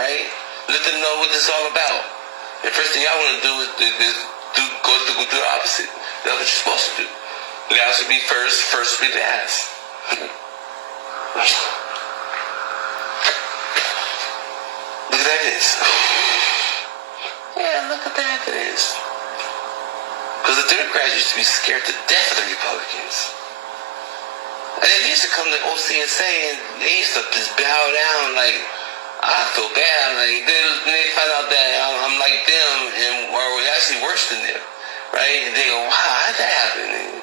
right? Let them know what this is all about. The first thing y'all want to do is go through the opposite. That's what you're supposed to do. Last will be first, first will be last. Look at that evidence. Yeah, look at the evidence. Because the Democrats used to be scared to death of the Republicans. And they used to come to OCSA and they used to just bow down like, I feel bad. Like, they find out that I'm like them, or actually worse than them, right? And they go, wow, how'd that happen?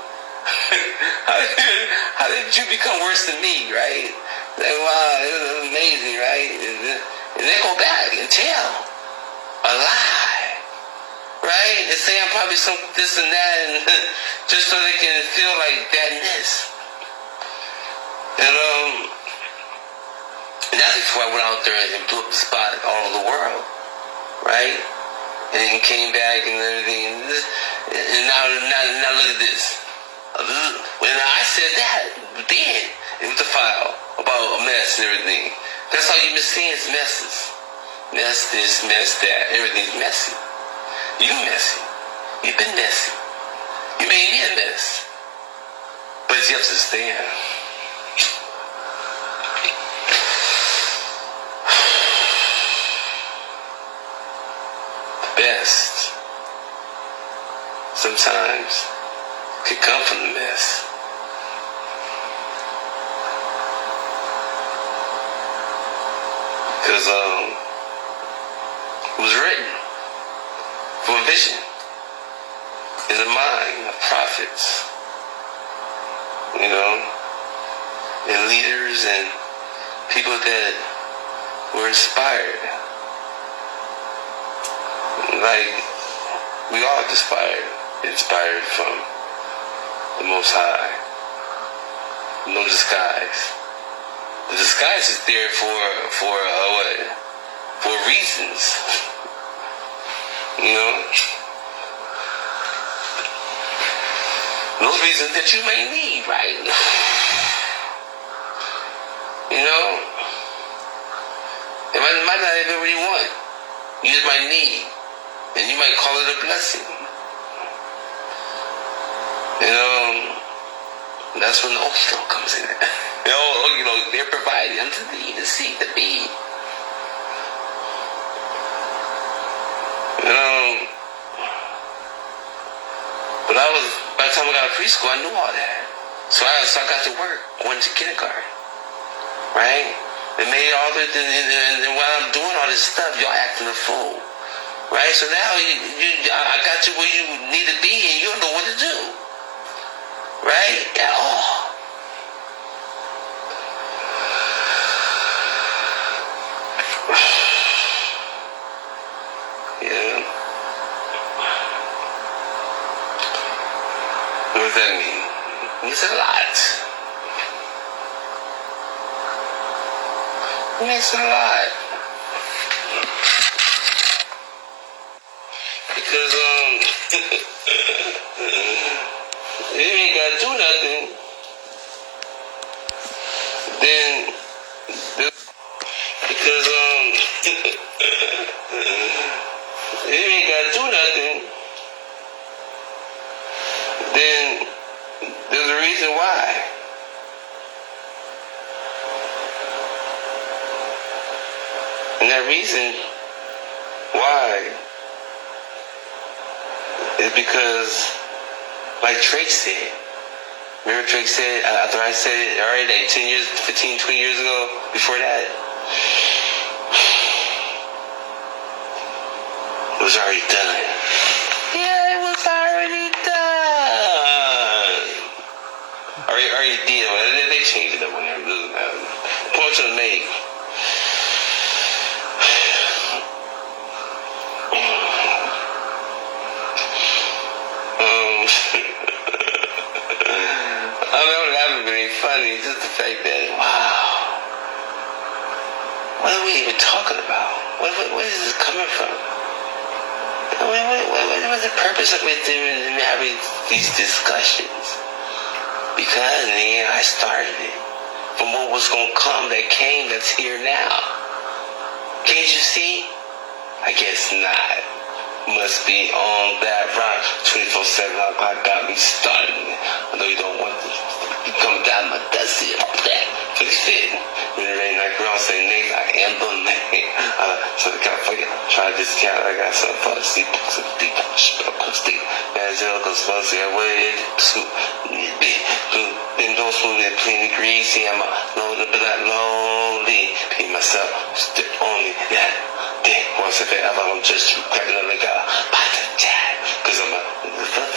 how did you become worse than me, right? Like, wow, it was amazing, right? And they go back and tell a lie, right? And say I'm probably some this and that, and just so they can feel like that and this. And that's before I went out there and blew up the spot all over the world, right? And then came back and everything. And now look at this. When I said that, then it was the file about a mess and everything. That's all you've been seeing is messes. Mess this, mess that. Everything's messy. You messy. You've been messy. You made me a mess. But you understand. Best sometimes can come from the mess. Because it was written for a vision in the mind of prophets, and leaders and people that were inspired. Like, we all inspired from the Most High. No disguise. The disguise is there for reasons. Those reasons that you may need, right? It might not even what you want. You just might need. And you might call it a blessing. That's when the okey comes in. They're provided unto thee, the seed, the bee. But by the time I got to preschool, I knew all that. So I got to work, went to kindergarten. Right? They made all this, and while I'm doing all this stuff, y'all acting a fool. Right? So now I got you where you need to be, and you don't know what to do. Right? At all. Yeah. What does that mean? It's a lot. It makes a lot. Because, if you ain't gotta do nothing, then, because, if you ain't gotta do nothing, then there's a reason why. And that reason why is because, like Drake said, remember Drake said, after I said it already, like 10 years, 15, 20 years ago, before that, it was already done. Yeah, it was already done. Already did. They changed it up whenever. The point to make. Funny, just the fact that, wow, what are we even talking about? Where is this coming from? What's the purpose of it in having these discussions? Because in the end, I started it. From what was going to come that came, that's here now. Can't you see? I guess not. Must be on that ride 24/7. I got me started. I know you don't want to come down, but that's it. For the fit. When it rain like around saying name, I am the man. So the California, try this cat. I got some fun. Sleep, some deep, stick. As you go, supposed to get away. Then don't smooth and clean and greasy. I'm a lonely, but not lonely. Be myself, still only that. Once if I'm just grabbing a nigga by the tag. Cause I'm a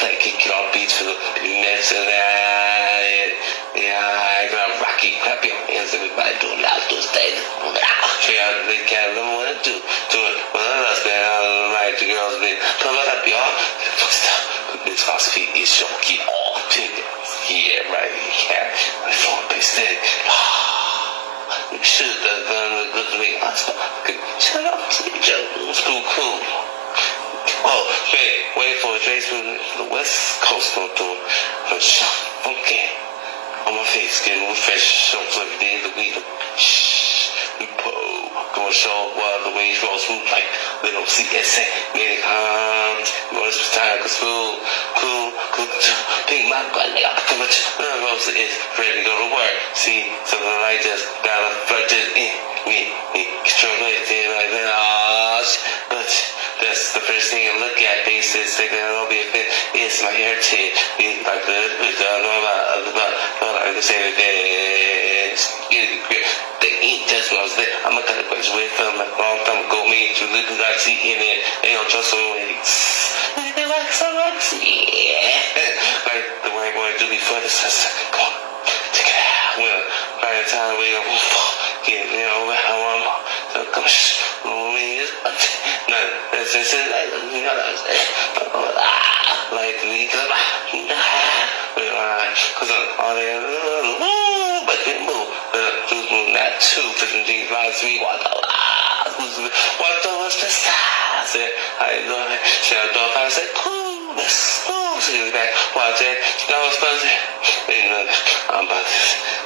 like kick it off beats for the minutes and that. Yeah, I got rocky, clap your hands, everybody do loud, do things. Figure out they can't know what to do. Do it. Well, that's been out of the night, the girls been pull it up, y'all. This philosophy is your key all. Yeah, right, yeah. My phone based in. Shoot, that's me. Shut up, it's cool. Oh, wait for a Drake's from the West Coast, no doing a shot. Okay. On my face, getting refreshed, shows every day of the week. Going show while the waves roll smooth like little CSA. Made it calm. Going this time, cause cool. Pink my butt, nigga. Too much. Rose is ready to go to work. See, something like this. Gotta flirt it in. Me. Control it, like that. But that's the first thing I look at. Basis, thinking I'll be a fit. It's my heritage. Be like good. I can say that they ain't just when I was there. I'm a kind of question with them like long time ago. Me, you look like see in it. They don't trust me. They like so much. Yeah. Like the white boy do before this. Come on. Check it out. Well, by the time we go, get, you know, how I'm. So come on. No, that's just like, you know, like, cause all they but they move. Not two, 15 G's, lies me, what the was the size? I know, I said, cool, let's go. See that, watch it, that was fuzzy. I'm about to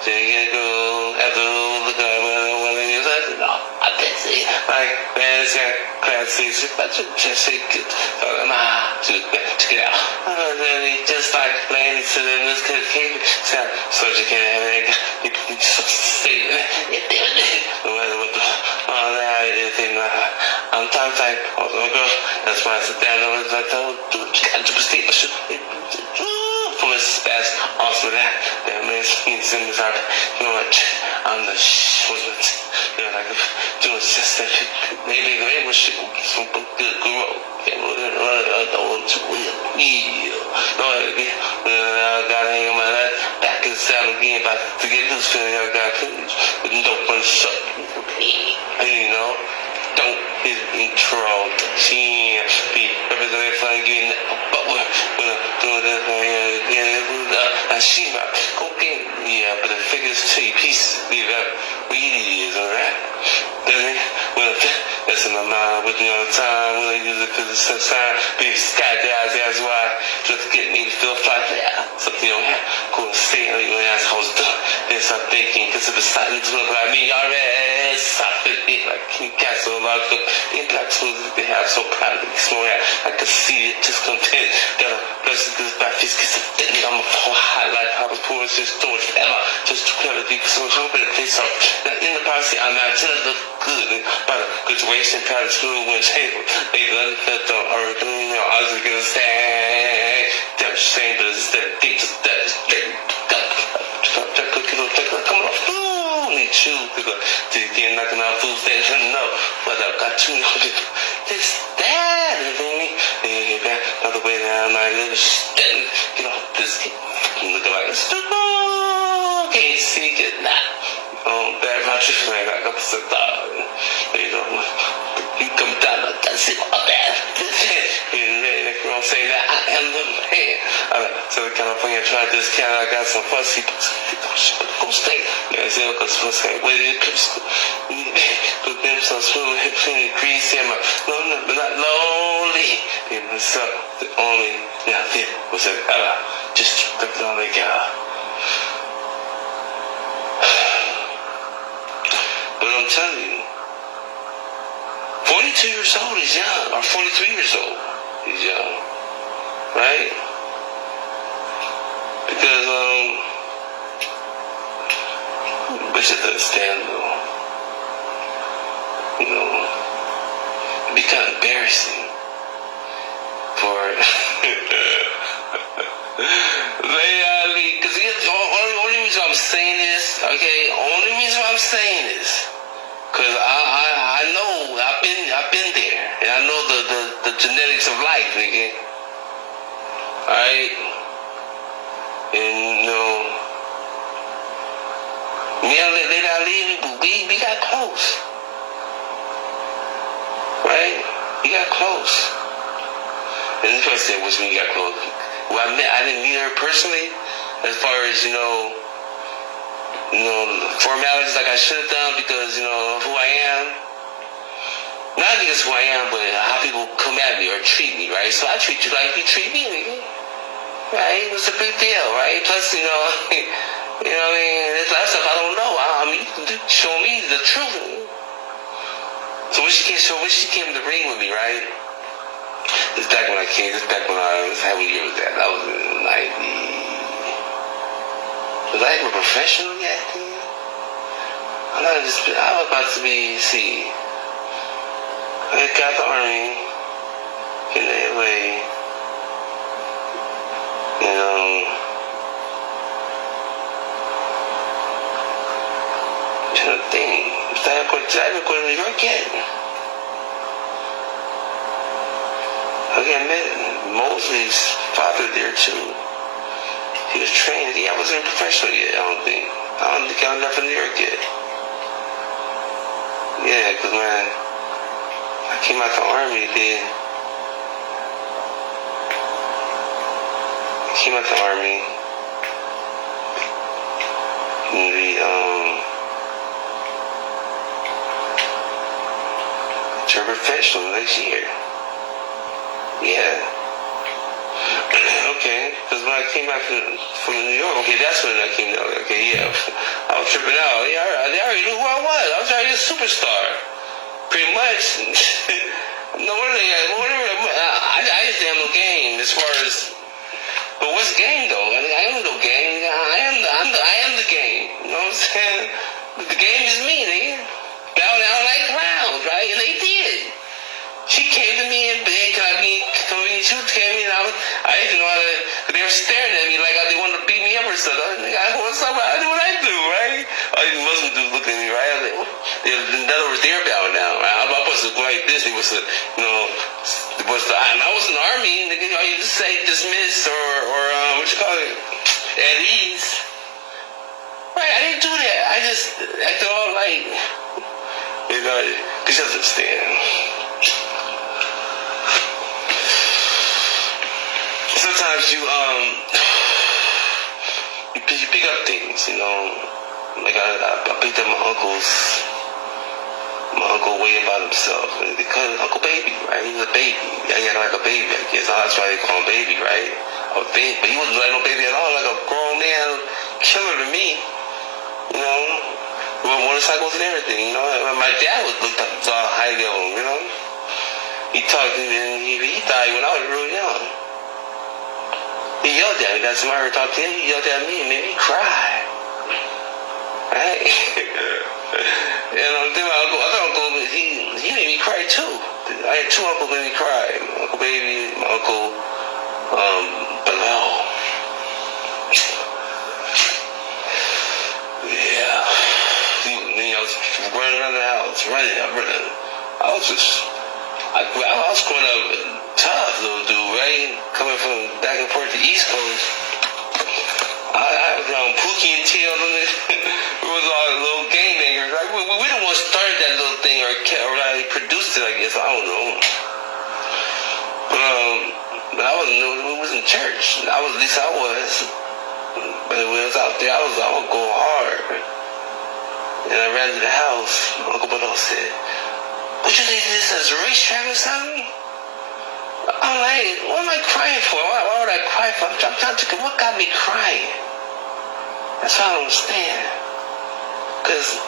say, go, after look at when it is, no, I didn't see, like, man, it's got classics, but just say, good, check it out. Just like landing to the news, so you can't have it, you just say it, no matter what all that is, I'm talking like, oh, girl, that's why I sit down, I was like, oh, you got to proceed, from a spaz, also that means he's in the dark, you know what, I'm the you know, like, doing just that, maybe they were shit, some good girl, I don't I gotta hang on my head, back in the saddle again, about to get this feeling, I got please, but don't run shut, you know, don't hit intro, team, be everything flying, getting but when I'm doing this, she go get, yeah, but the figures 2 pieces, leave out, really is alright. Then that's in my mind with me all the time when I use it because it's sunshine, big sky guys, that's why just get me to feel fly, yeah, something you don't have, go and stay on your assholes done. Then start thinking, because if it's not look like me, already stop it, like King Castle, a lot of in black schools they have so proud of me, small I could see it, just content, gotta bless this back fist, because I'm a poor high like I was poor, it's just storage forever, just to clear the deep, so I'm going to play some. Now in the policy, I'm not just look good, but a situation, kind of school, when table, they let it fit on earth, you know, I was gonna say, damn shame, but it's that deep, just that straight, come on, need you, because they're knocking out fools, they don't know, but I've got too much, this, that, and back, another way down my little shit, you know, this, looking like a stupid, can't see it now. That my trip man got up to you know, you come down like that's it, all that. You know, say that I am the man. So California tried this cat, I got some fussy, go stay. Yeah, I said, because first I waited, put them some smooth, clean, greasy, and but not lonely. Be myself, the only, nothing was an just the only guy. But I'm telling you, 42 years old is young, or 43 years old is young, right? Because, but just understand, though, you know, it'd be kind of embarrassing for, because the only reason I'm saying this, okay, only reason I'm saying this, because I know, I've been there, and I know the genetics of life, nigga, alright, and, you know, me and Lady Ali, we got close, right, we got close, and this person said, which we got close. Well, I didn't meet her personally, as far as, you know, formalities like I should have done because, you know, who I am. Not because who I am, but how people come at me or treat me, right? So I treat you like you treat me, nigga. Right? What's the big deal, right? Plus, you know, you know what I mean? There's a lot of stuff I don't know. I mean, you can show me the truth. So when she came to the ring with me, right? This back when I came, how many years was that? That was in 90. Was I even professional yet? I was about to be, I got the Army, in LA, and, I'm trying to think, did I ever go to New York yet? Okay, I met Mosley's father there too. He was trained. I wasn't professional yet, I don't think I left in New York yet. Yeah, because when I came out the Army, turned professional next year. Yeah. Okay, because when I came back from New York, okay, that's when I came out. Okay, yeah. I was tripping out. They already knew who I was. I was already a superstar. Pretty much. No wonder I just didn't have no game as far as. But what's game though? I mean, I am no game. I am the game. You know what I'm saying? The game is me, nigga. Bow down like clowns, right? And they did. She came to me and begged, she came in, I didn't know how to, they were staring at me like they wanted to beat me up or something. What's up? I do what I do, right? All these Muslim dudes looking at me, right? In other words, they're bowing down, right? I'm supposed to go like this, and I was in the Army, you just say dismiss or what you call it, at ease. Right, I didn't do that. I just acted all like, because you understand. Sometimes you pick up things, like I picked up my uncle way about himself. They call him Uncle Baby, right? He was a baby. He had like a baby, I guess. That's why they call him Baby, right? I would think, but he wasn't like no baby at all, like a grown man killer to me, with motorcycles and everything, My dad looked up to a high level, He talked to me, and he died when I was real young. He yelled at me. That's why I talked to him. He yelled at me and made me cry. Right? And then my uncle, he made me cry too. I had two uncles made me cry. Uncle Baby, my uncle, Bilal. Yeah. I was running around the house, running. I was growing up tough little dude, right? Coming from back and forth to the East Coast. I was around Pookie and Teal. We was all little game makers. Right? We the ones started that little thing or produced it, I guess. I don't know. But we was in church. At least I was. But when I was out there, I would go hard. And I ran to the house. Uncle Bilal said, "What you think this is a racetrack or something?" I'm like, what am I crying for? Why would I cry for? I'm trying to think, what got me crying? That's what I don't understand. Because,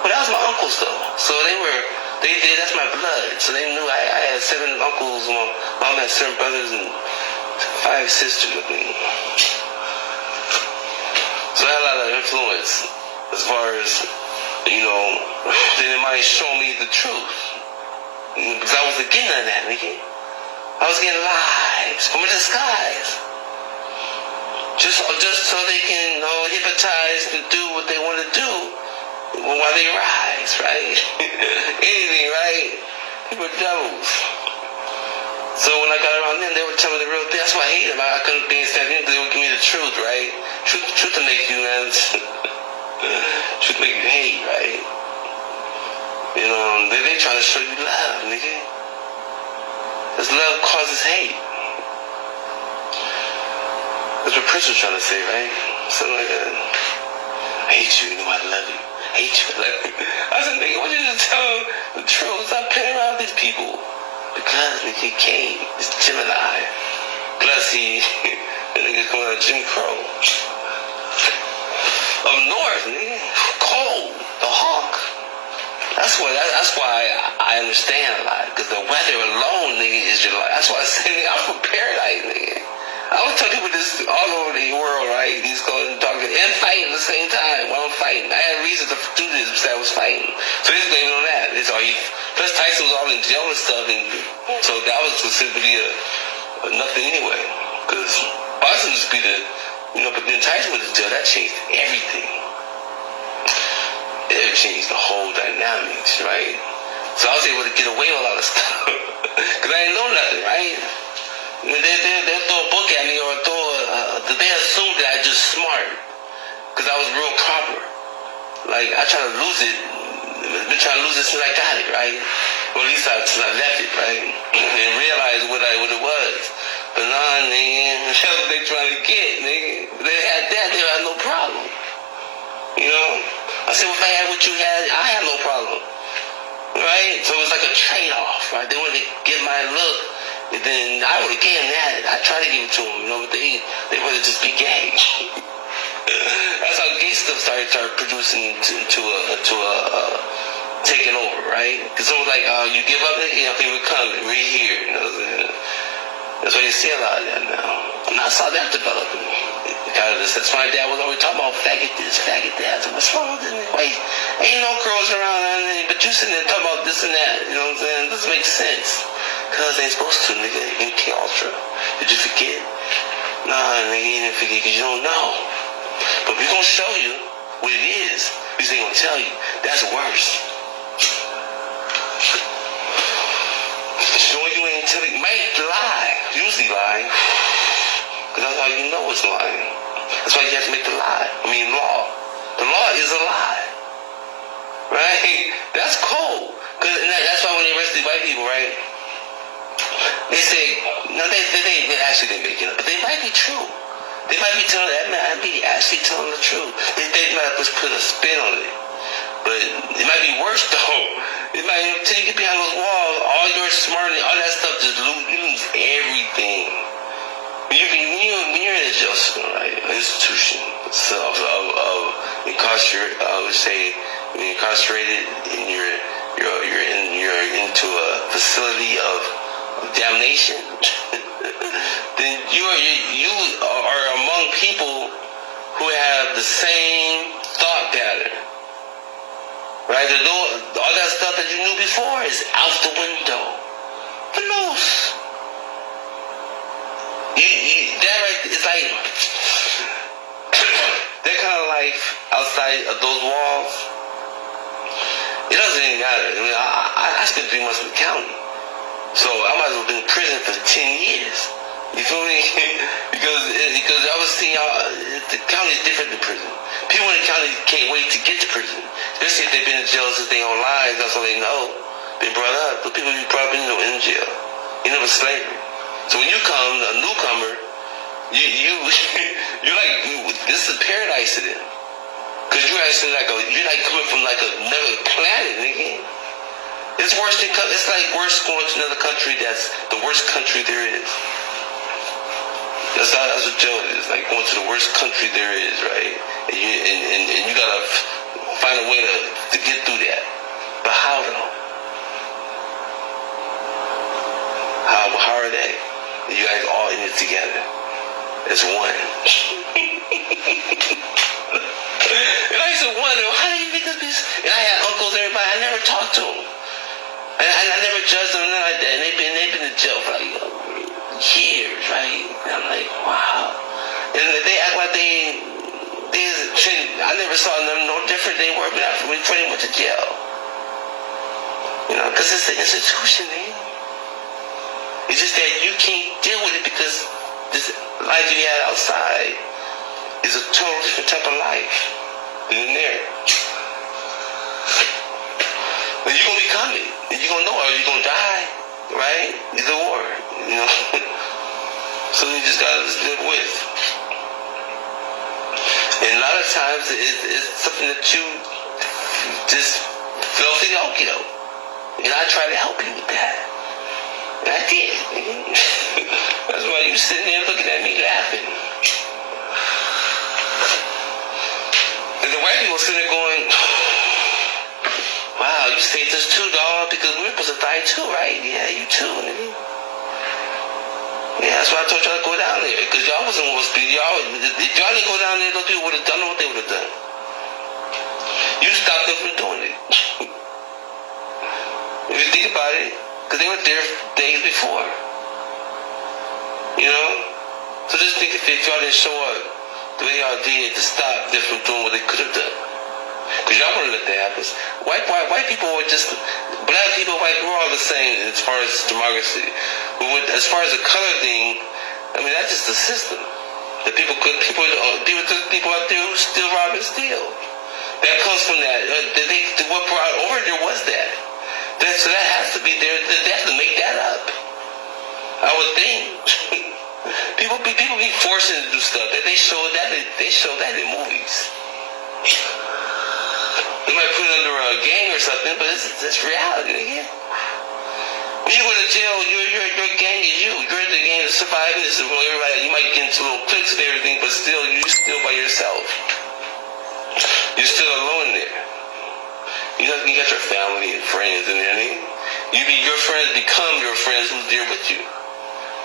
But that was my uncles though. So that's my blood. So they knew I had 7 uncles. My mom had 7 brothers and 5 sisters with me. So I had a lot of influence as far as, they didn't mind showing me the truth. Because I wasn't getting none of that, nigga. I was getting lies from the skies. Just so they can, hypnotize and do what they want to do while they rise, right? Anything, right? People are devils. So when I got around them, they would tell me the real thing. That's why I hate them. I couldn't be in them. They would give me the truth, right? Truth to make you, man. Truth to make you hate, right? They trying to show you love, nigga. Because love causes hate. That's what Prince was trying to say, right? Something like that. I hate you, I love you. I hate you, I love you. I said, nigga, why don't you just tell them the truth? Stop playing around with these people. Because, nigga, he came. It's Gemini. Plus, the nigga coming out of Jim Crow. Up north, nigga. Cold. The hawk. That's why I understand a lot. Because the weather alone, nigga, is your life. That's why I say, nigga, I'm from paradise, nigga. I always tell people this all over the world, right? These calling and talking and fighting at the same time while I'm fighting. I had reason to do this because I was fighting. So he's blaming on that. Plus Tyson was all in jail and stuff, and so that was considered to be a nothing anyway. Because Boston used to be but then Tyson went to jail. That changed everything. It changed the whole dynamics, right? So I was able to get away with a lot of stuff because I didn't know nothing, right? They'll throw a book at me or they assume that I just smart because I was real proper. Like, I try to lose it. I've been trying to lose it since I got it, right? Or at least since I left it, right? And realized what it was. But nah, nigga, that's what they trying to get, nigga. If they had that, they would have no problem. I said, well, if I had what you had, I had no problem. Right? So it was like a trade-off, right? They wanted to get my look. And then I would have gave them that. I tried to give it to them, but they wanted to just be gay. That's how gay stuff started producing into a taking over, right? Because someone's like, oh, you give up, nigga? Okay, we're coming. We're here. What I'm saying? That's why you see a lot of that now. And I saw that developing. That's why my dad was always talking about faggot this, faggot that. So what's wrong with it? Wait, ain't no girls around, but you sitting there talking about this and that. You know what I'm saying? It doesn't make sense. Cause they ain't supposed to, nigga. MK Ultra. Did you forget? Nah, nigga, you didn't forget because you don't know. But we gonna show you what it is. We ain't gonna tell you. That's worse. Showing you ain't telling you. Might lie. Usually lie. Cause that's how you know it's lying. That's why you have to make the lie. Law. The law is a lie. Right? That's cold. Cause that's why when they arrested white people, right? They say, no, they actually didn't make it up, but they might be true. They might be telling that man, might be actually telling the truth. They might just put a spin on it. But it might be worse though. It might, until you get behind those walls, all your smart, all that stuff, just you lose everything. When you're in a jail system, right, an institution of incarcerated, you're incarcerated and you're into a facility of damnation, then you are among people who have the same thought pattern, right? All that stuff that you knew before is out the window. But no, that right, it's like that kind of life outside of those walls. It doesn't even matter. I spent 3 months in the county. So I might as well be in prison for 10 years. You feel me? because I was seeing the county is different than prison. People in the county can't wait to get to prison. Especially if they've been in jail since their own lives. That's all they know. Been brought up. The people you brought up in jail. You know, it's slavery. So when you come, a newcomer, you're like, this is paradise to them. Because you're actually you're like coming from like another planet, nigga. It's worse it's like worse going to another country that's the worst country there is. That's what jail is, like going to the worst country there is, right? And you gotta find a way to get through that. But how though? How are they? You guys all in it together. It's one. And I used to wonder, how do you make this be? And I had uncles, everybody. I never talked to them. And I never judged them, nothing like that. And they've been in jail for like years, right? And I'm like, wow. And they act like I never saw them no different than they were before they went to jail. You know, because it's an institution, man. It's just that you can't deal with it because this life you had outside is a totally different type of life than in there. And you're going to become it. And you're going to know it or you're going to die, right? Either or, you know. So you just got to live with. And a lot of times it's something that you just feel the okie doke. And I try to help you with that. And I did. That's why you sitting there looking at me laughing. And the white people sitting there going, wow, you saved us too, dog, because we were supposed to die too, right? Yeah, you too, nigga. Yeah, that's why I told y'all to go down there. Because y'all wasn't supposed to be, if y'all didn't go down there, those people would have done what they would have done. You stopped them from doing it. If you think about it, because they were there days before. You know? So just think if y'all didn't show up the way y'all did to stop them from doing what they could have done. Because y'all wouldn't let that happen. White people were just, black people, white people, we're all the same as far as democracy. As far as the color thing, I mean, that's just the system. That people out there who still rob and steal. That comes from that. What brought over there was that. So that has to be there. They have to make that up. I would think. people be forcing to do stuff that they show that in movies. They might put it under a gang or something, but it's reality, nigga. When you go to jail, your gang is you. You're the gang of surviving. This is everybody. You might get into little cliques and everything, but still, you're still by yourself. You're still alone there. You got your family and friends and everything. Your friends become your friends who's there with you.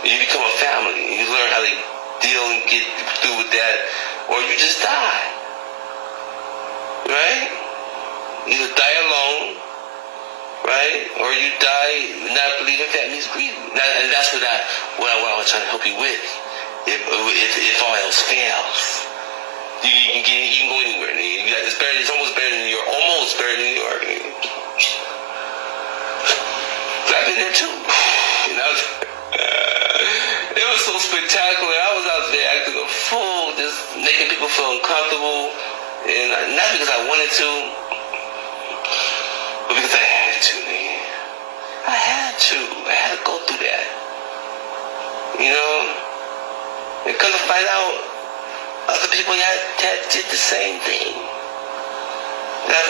You become a family. And you learn how to deal and get through with that, or you just die. Right? Either die alone, right? Or you die not believing families grieving. And that's what I was trying to help you with. If all else fails, you can go anywhere. It's almost better than New York. Almost better than New York. I've been there too. You know, it was so spectacular. I was out there acting a fool, just making people feel uncomfortable, and not because I wanted to. But because I had to, nigga. I had to go through that. You know? And come to find out, other people that did the same thing. That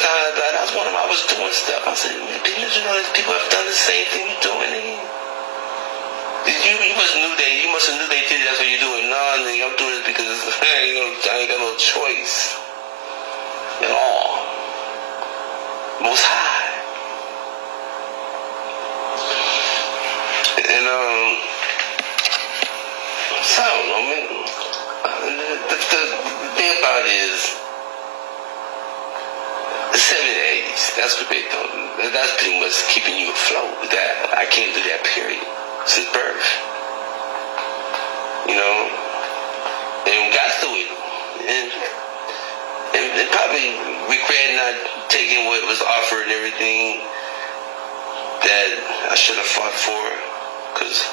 was one of them. I was doing stuff. I said, man, you know that people have done the same thing you're doing, nigga? You must have knew they did it. That's what you're doing. No, nigga, I'm doing it because I ain't got no choice at all. Most High. And, so I don't know, man. The thing about it is, the 70s, that's what they do. That's pretty much keeping you afloat. That I can't do that, period. Since birth. You know? And got through it. And probably regret not taking what was offered and everything that I should have fought for. Because,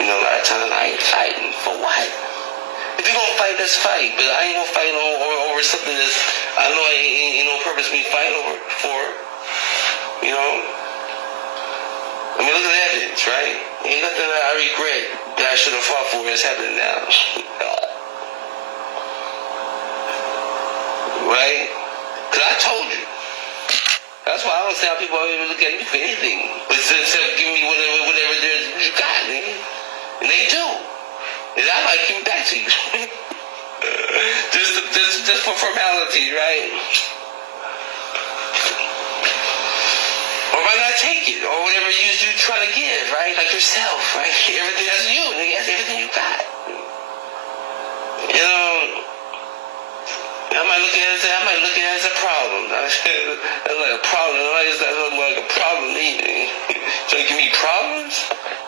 you know, a lot of times I ain't fighting for what? If you're gonna fight, let's fight. But I ain't gonna fight over something that's, I know ain't no purpose me fighting over for. You know? I mean, look at the evidence, right? Ain't nothing that I regret that I should have fought for that's happening now. Right? Because I told you. That's why I don't see how people even look at me for anything. But instead of giving me whatever you got, nigga. And they do. And I might give it back to you. just for formality, right? gotta take it, or whatever you try to give, right? Like yourself, right? Everything that's you, nigga, that's everything you got. You know, I might look at it as a problem. That's like a problem. It's not like a problem either. Trying to give me problems?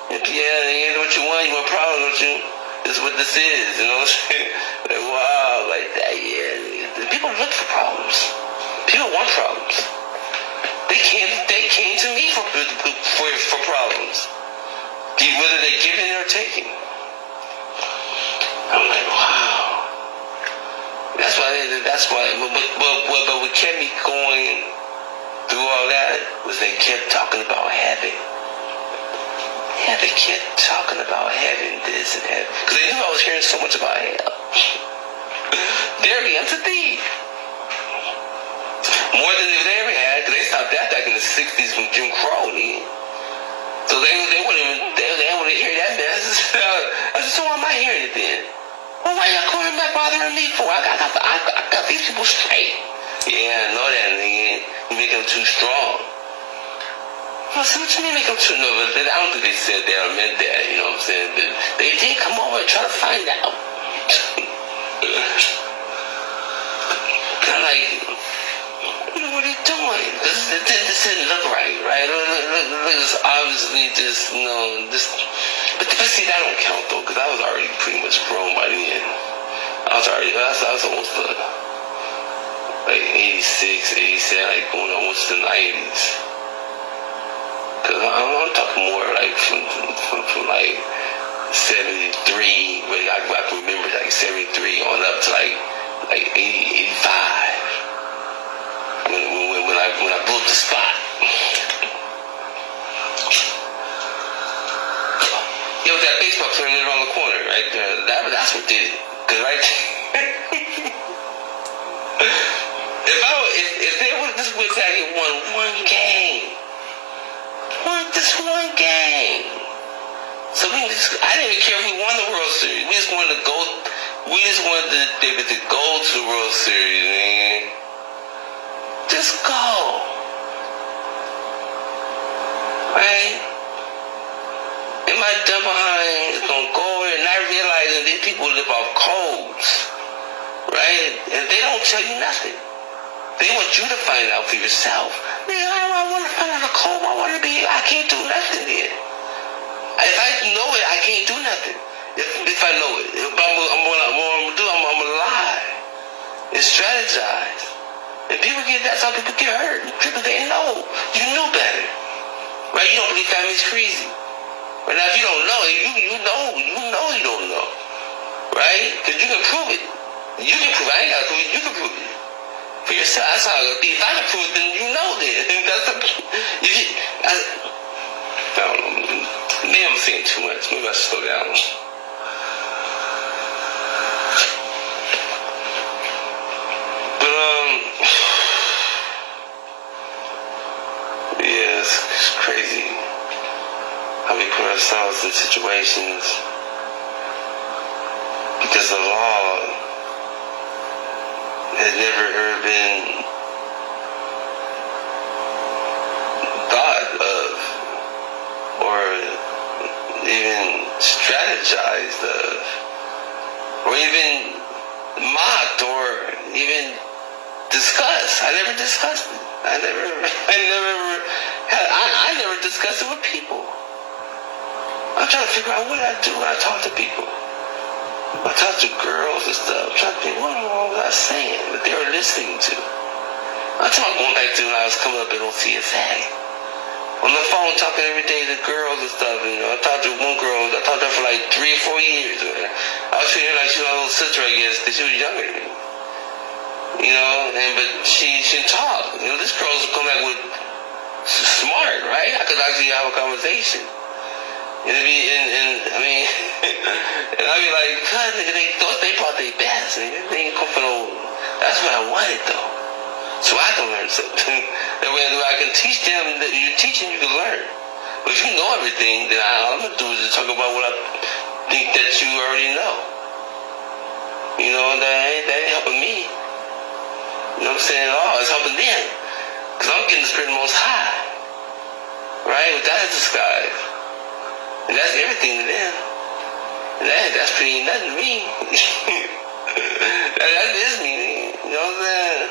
Yeah, you know what you want? You want problems, don't you? This is what this is, you know what I'm saying? Like, wow, like that, yeah. People look for problems. People want problems. They came to me for problems. Whether they're giving or taking. I'm like, wow. That's why, but what kept me going through all that was they kept talking about heaven. Yeah, they kept talking about heaven, this and that. Because they knew I was hearing so much about hell. Verily unto thee. More than they ever had, because they stopped that back in the 60s from Jim Crow. So they wouldn't want to hear that mess. I said, so why am I hearing it then? Well, why y'all calling back bothering me for? I got these people straight. Yeah, I know that, nigga. You make them too strong. Well, so what you mean make them too? No, but I don't think they said that or meant that, you know what I'm saying? But they did come over and try to find out. I'm like, what are you doing? This didn't look right, right? Look, it's obviously just, you know, this. But see, that don't count though, because I was already pretty much grown by the end. I was almost like 86, 87, like going almost to the 90s. Because I'm talking more like from like 73, but I can remember like 73 on up to like 80, 85. When I blew up the spot. Yeah, with that baseball player around the corner, right there. That's what did it. Cause right if they would this would have won one game. Just one game. So I didn't even care if we won the World Series. We just wanted to go. We just wanted to be able to go to the World Series, man. Just go. Right? And my dumb behind is gonna go over and not realizing these people live off codes. Right? And they don't tell you nothing. They want you to find out for yourself. Man, I want to find out a code. I can't do nothing then. If I know it, I can't do nothing. If I know it. But I'm gonna lie and strategize. And people get that, some people get hurt. People they know. You know better. Right? You don't believe family's crazy. But now if you don't know it, you know you don't know. Right? Because you can prove it. You can prove it. I ain't gotta prove it. You can prove it. For yourself, that's how it's gonna be. If I can prove it, then you know then. I don't know. Maybe I'm saying too much. Maybe I should slow down. But yeah, it's crazy how we put ourselves in situations because the law has never ever been thought of or even strategized of or even mocked or even discussed. I never discussed it. I never discussed it with people. I'm trying to figure out what I do when I talk to people. I talk to girls and stuff. I'm trying to think, what was I saying that they were listening to? I'm talking going back to when I was coming up in OCSA. On the phone talking every day to girls and stuff. You know, I talked to one girl. I talked to her for like 3 or 4 years. Man. I was treating her like she was my little sister, I guess, because she was younger than me. You know, but she didn't talk. You know, this girl's come back with smart, right? I could actually have a conversation. And I'd be like, God, nigga, they brought their best, nigga. They ain't come for no. That's what I wanted, though. So I can learn something. That way I can teach them that you're teaching, you can learn. But if you know everything, then all I'm gonna do is just talk about what I think that you already know. You know, that ain't helping me. You know what I'm saying? Oh, it's helping them. Because I'm getting the Spirit of the Most High. right? Without a disguise. And that's everything to them. And that's pretty nothing to me. that is me, you know what I'm saying?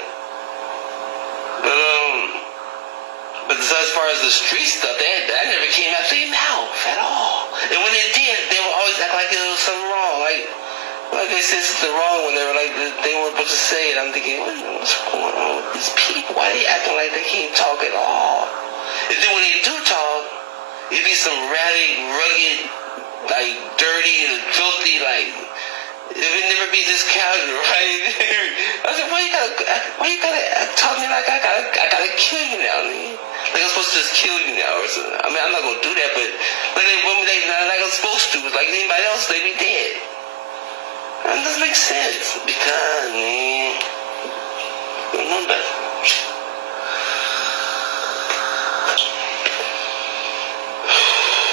But as far as the street stuff, that never came out their mouth at all. And when it did, they would always act like there was something wrong. Like they said something wrong when they were like, they weren't supposed to say it. I'm thinking, what's going on with these people? Why are they acting like they can't talk at all? And then when they do talk, it'd be some ratty, rugged, like dirty and filthy, like it would never be this casual, right? I said, why you gotta talk to me like I gotta kill you now, man? Like I'm supposed to just kill you now or something. I mean, I'm not gonna do that, but like I'm supposed to. Like anybody else, they be dead. That doesn't make sense because, man, you know better.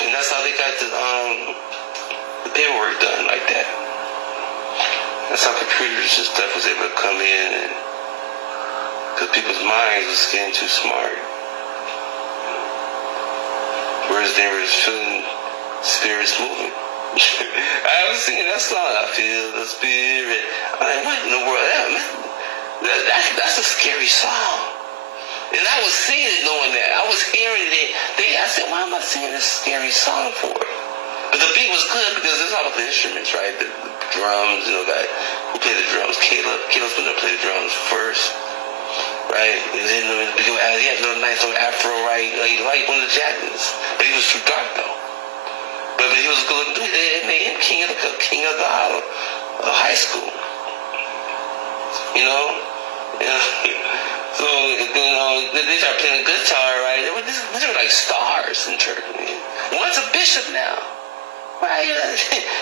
And that's how they got the paperwork done like that. That's how computers and stuff was able to come in, because people's minds was getting too smart. Whereas they were feeling spirits moving. I was singing that song, I feel the spirit. I'm like, what in the world? That's a scary song. And I was singing it knowing that. I was hearing it. I said, why am I singing this scary song for? But the beat was good because there's all of the instruments, right? The drums, you know, guy who played the drums. Caleb's been there to play the drums first, right? And then he had a little nice little afro, right? Like one of the Jacksons. But he was too dark though. But he was good looking. They made him king of the high school. You know? Yeah. So they started playing the guitar, right? These were like stars in church. Man. One's a bishop now. Right?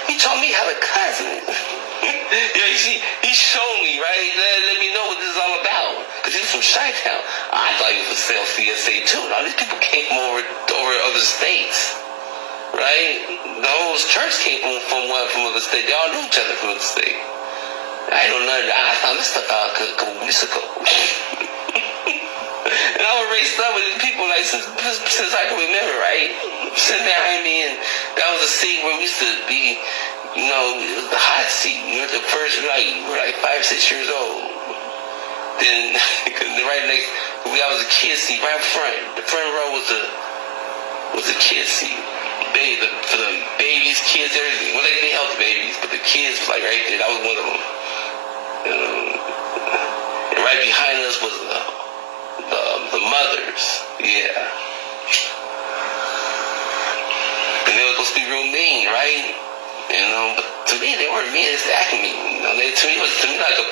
He taught me how to cuss. He showed me, right? Let me know what this is all about. Because he's from Chi-Town. I thought he was from CSA too. Now these people came from over other states. Right? The whole church came from other states. They all knew each other from other states. I don't know. I found this stuff out a couple weeks ago. And I was raised up with these people like since I can remember, right? Sitting behind me, and that was a seat where we used to be, you know, it was the hot seat. You were the first, we're like 5, 6 years old. Then right next, I was a kid seat right up front. The front row was the kid seat. For the babies, kids, everything. Well, they helped the babies, but the kids was like right there. That was one of them. And right behind us was the mothers. Yeah. And they were supposed to be real mean, right? You know, but to me they weren't mean. It's acting mean. You know, to me it was like a